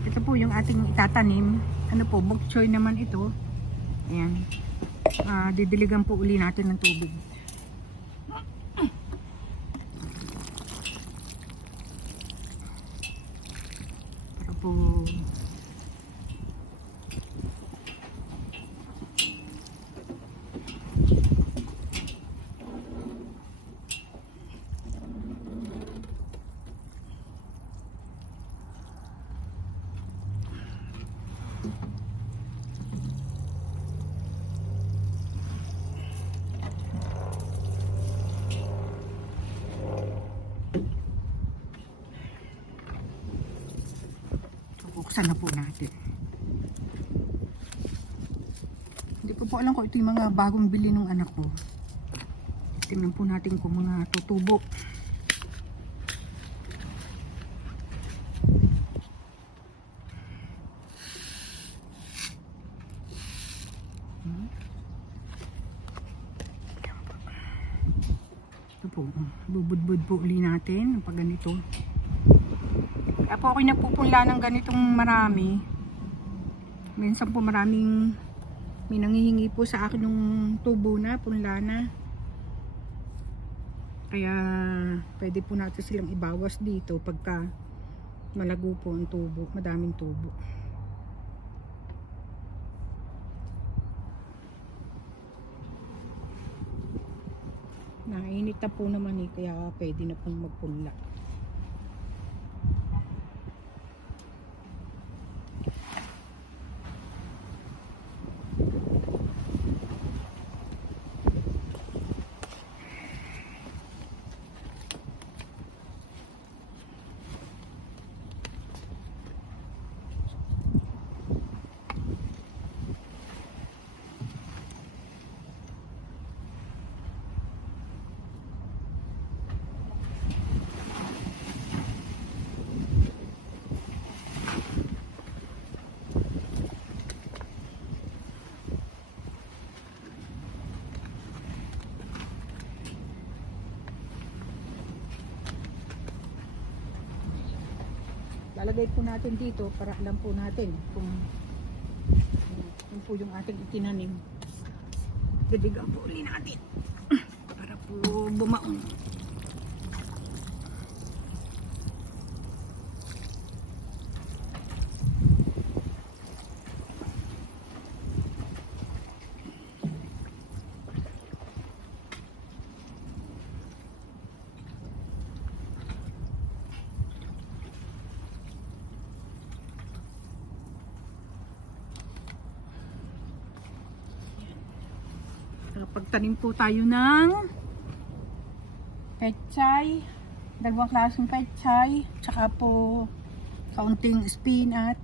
Ito po yung ating itatanim. Ano po, bok choy naman ito. Ayan. Didiligan po uli natin ng tubig. Para po buksan na po natin. Hindi ko po alam kung ito yung mga bagong bili ng anak ko. Tingnan po natin kung mga tutubo. Ito po, bubud-bud po uli natin pag ganito. Kaya po ako nagpupunla ng ganitong marami. Minsan po maraming may nangihingi po sa akin ng tubo na, punla na. Kaya pwede po natin silang ibawas dito pagka malago po ang tubo, madaming tubo. Nainit na po naman kaya pwede na pong magpunla. Lalagay po natin dito para alam po natin kung yun po yung ating itinanim. Diligan po uli natin para po bumaon. Pagtanim po tayo ng pechay, dalawang klaseng pechay, tsaka po kaunting spinach,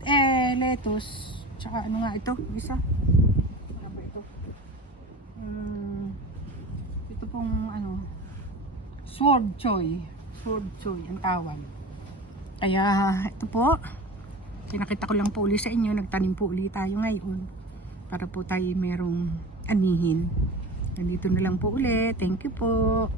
lettuce, tsaka ano nga ito, isa. Ano ba ito? Ito pong ano, sword choy ang tawag. Kaya ito po, pinakita ko lang po uli sa inyo, nagtanim po uli tayo ngayon para po tayo merong anihin. Nandito na lang po ulit. Thank you po.